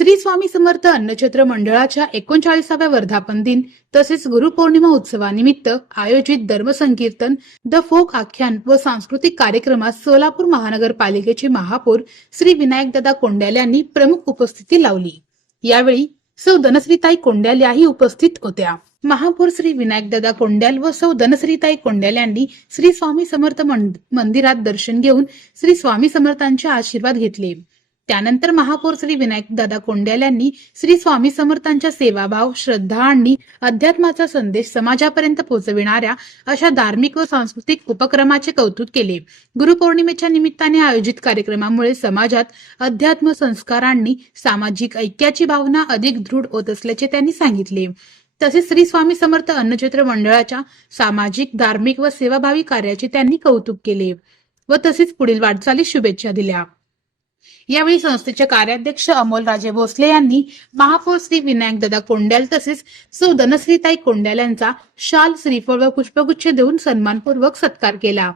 श्री स्वामी समर्थ अन्नछत्र मंडळाच्या 39व्या वर्धापन दिन तसेच गुरुपौर्णिमा उत्सवानिमित्त आयोजित धर्मसंकीर्तन, द फोक आख्यान व सांस्कृतिक कार्यक्रमात सोलापूर महानगरपालिकेचे महापौर श्री विनायकदादा कोंड्याल यांनी प्रमुख उपस्थिती लावली। यावेळी सौ धनश्रीताई कोंड्याल याही उपस्थित होत्या। महापौर श्री विनायकदादा कोंड्याल व सौ धनश्रीताई कोंड्याल यांनी श्री स्वामी समर्थ मंदिरात दर्शन घेऊन श्री स्वामी समर्थांचे आशीर्वाद घेतले। त्यानंतर महापौर श्री विनायकदादा कोंड्याल यांनी श्री स्वामी समर्थांच्या सेवाभाव, श्रद्धा आणि अध्यात्माचा संदेश समाजापर्यंत पोहोचविणाऱ्या अशा धार्मिक व सांस्कृतिक उपक्रमाचे कौतुक केले। गुरुपौर्णिमेच्या निमित्ताने आयोजित कार्यक्रमामुळे समाजात अध्यात्म संस्कारांनी सामाजिक ऐक्याची भावना अधिक दृढ होत असल्याचे त्यांनी सांगितले। तसेच श्री स्वामी समर्थ अन्नछत्र मंडळाच्या सामाजिक, धार्मिक व सेवाभावी कार्याचे त्यांनी कौतुक केले व तसेच पुढील वाटचालीस शुभेच्छा दिल्या। यावेळी संस्थेचे कार्याध्यक्ष अमोलराजे भोसले यांनी महापौर श्री विनायकदादा कोंड्याल तसेच सौ धनश्रीताई कोंड्याल यांचा शाल, श्रीफळ व पुष्पगुच्छ देऊन सन्मानपूर्वक सत्कार केला।